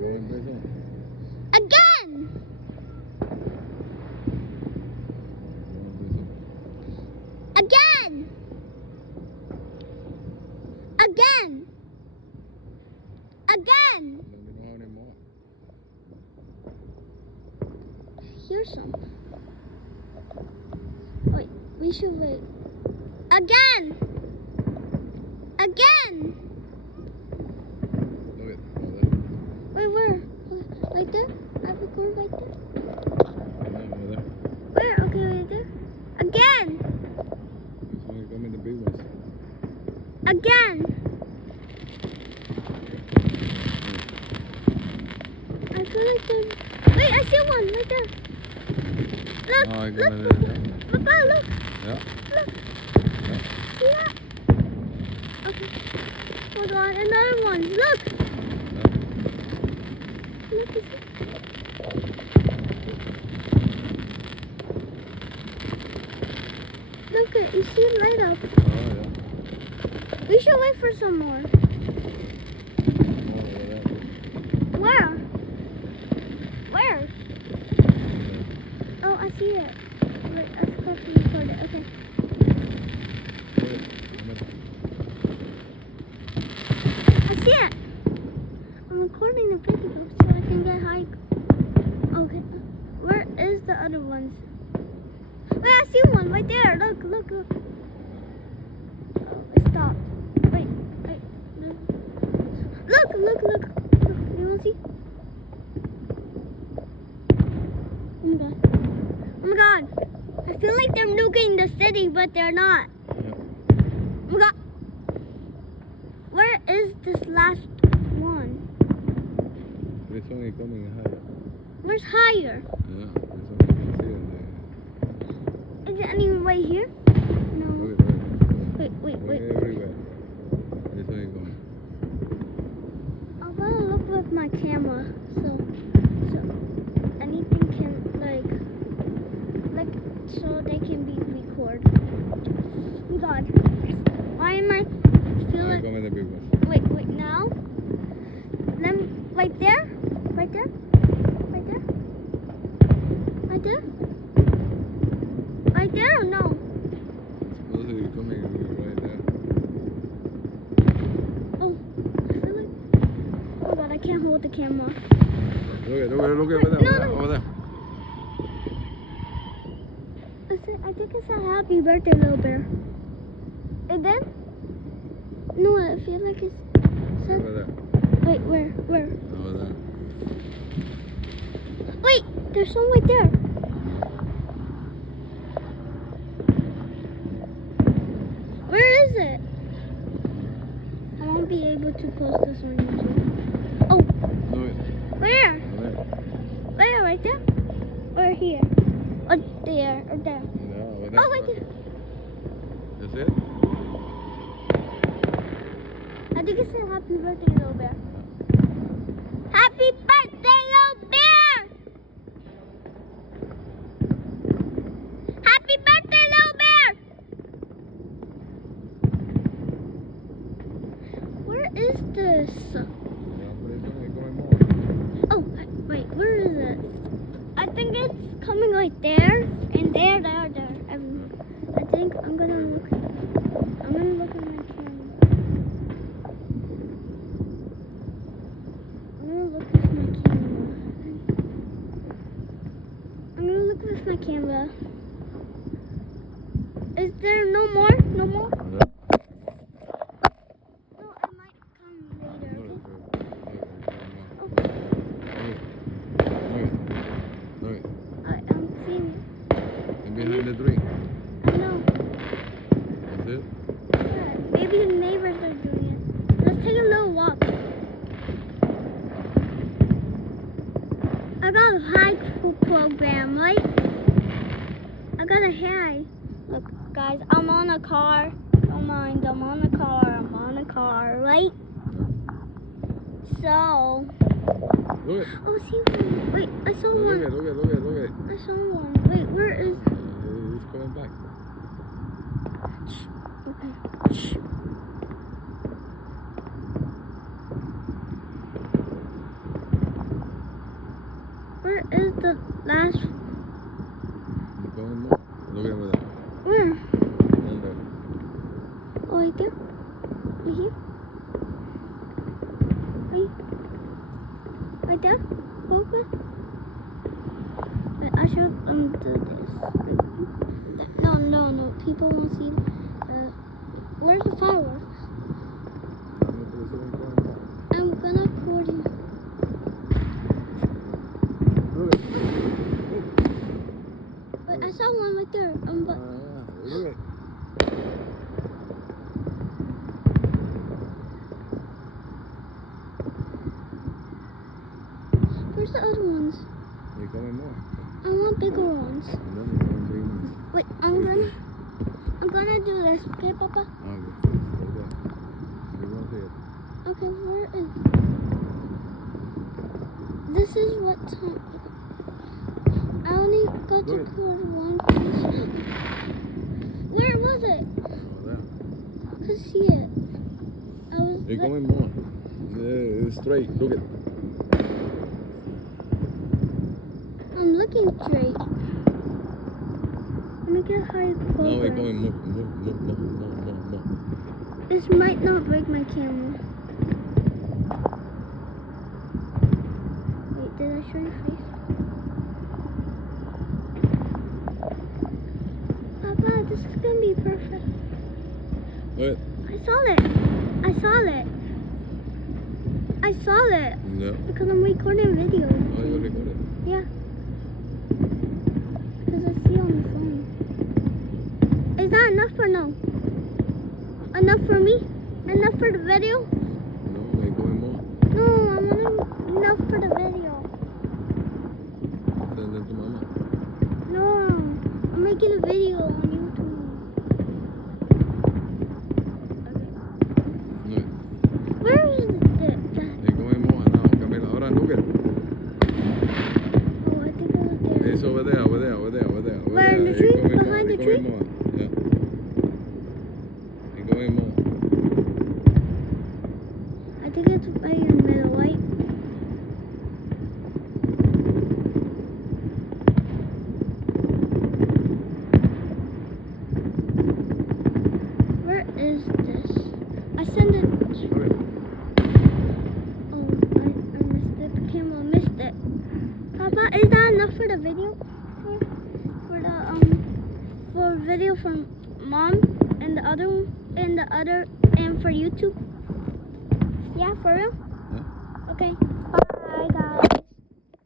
Again! Again! Again! Again! Here's some. Wait, we should wait. Again! Again! Wait, where? Right there? I record right there? Where? Okay, right there. Again! Again! I feel like they're... Wait, I see one right there. Look, look, look, look. Yeah. Look. See that? Okay. Hold on, another one. Look. Look, is it? Look, you see it light up. We should wait for some more. Where? Where? Oh, I see it. Wait, I forgot to record it. Okay. I see it. I'm recording the video so I can get high. Okay. Where is the other ones? Wait, I see one right there. Look, look, look. Oh, it stopped. Wait. Look, look, look. You want to see? Oh my god. Oh my god. I feel like they're nuking the city, but they're not. Oh my god. Where is this last one? It's only coming higher. Where's higher? Yeah, it's only can see it there. Is it anywhere right here? No. Look, Wait. everywhere. It's only coming. I'm gonna look with my camera so anything can so they can be recorded. Oh god. Why am I feel like Coming the big ones. wait now? Right there? Right there? Right there? Right there? Right there or no? Supposedly coming right there. Oh, I feel like oh god, I can't hold the camera. Look over there. No. Over there. I think it's a happy birthday, little bear. And then? No, I feel like it's... Over there. Wait, where? Over there. Wait, there's some right there. Where is it? I won't be able to post this on YouTube. Oh, where? Where, right there? Or here? Or there, or there? No, over there. Oh, right there. That's it? I think it said happy birthday, little bear. Happy birthday, little bear! Happy birthday, little bear! Where is this? Yeah, but it's only going more. Oh, wait, where is it? I think it's coming right there, and there. I think I'm gonna look at my camera. I'm gonna look with my camera. Is there no more? No more? Yeah. No, I might come later. Look. I'm seeing it. And behind the tree. I know. That's it? Yeah, maybe the neighbors are doing it. Let's take a little walk. I got a high program, right? I got a high. Look, guys, I'm on a car. Don't mind, I'm on a car, right? So. Look. Oh, see one. Wait, I saw one. Look it. I saw one. Wait, where is? It's coming back. Okay. is the last? Keep going more. Look at over there. Where? And there. Oh, right there. Right here. Right there. Okay. Wait, I should do this. No. People won't see. Where's the fireworks? I'm gonna record you. Wait, I saw one right there. But Look at. where's the other ones? You're going more. I want bigger ones. And then you're going big ones. Wait, I'm gonna do this, okay, Papa? Okay, where is? This is what time. I only got to record one piece. Where was it? I could see it. I was. You're going more. Yeah, it's straight. Look at. I'm looking straight. Let me get high closer. No, we're going more. This might not break my camera. Wait, did I show your face? Papa, this is gonna be perfect. What? I saw it. No. Because I'm recording video. Oh, you recorded? Yeah. Because I see on the phone. Is that enough or no? Enough for me? Enough for the video? No, we're going more. No, I want enough for the video. Send it to Mama. No, I'm making a video on YouTube. No. Where is that? You're going more now, Camila. Ahora, look at. Oh, I think I was there. It's over there. Where, in the You're tree? going more, Behind the you're tree? going more. Yeah. You're going more. I think it's right in the middle, right? Where is this? I sent it. Okay. Oh, I missed it. The camera missed it. Papa, is that enough for the video? For video from Mom and the other and for YouTube? Yeah, for real? Huh? Okay. Bye, guys.